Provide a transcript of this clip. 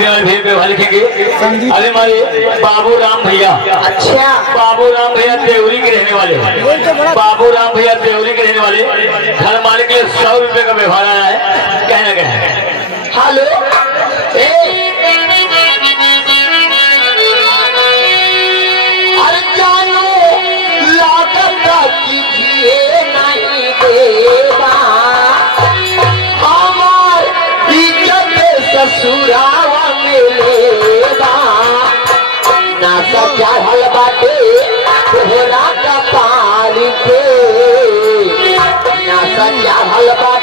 लिखने वाले भैया व्यवहार लिखेंगे। अरे हमारे बाबू राम भैया, अच्छा बाबू राम भैया देवरी के रहने वाले, बाबू राम भैया देवरी के रहने वाले, घर मालिक के लिए 100 रुपए का व्यवहार आया है, कहना क्या है। हेलो अरे जानो लागत कीजिए नहीं देगा हमार इज्जत ससुरावा में लेगा ना सचा हल बाटे तोहरा कपाल पे ना सचा हल बाटे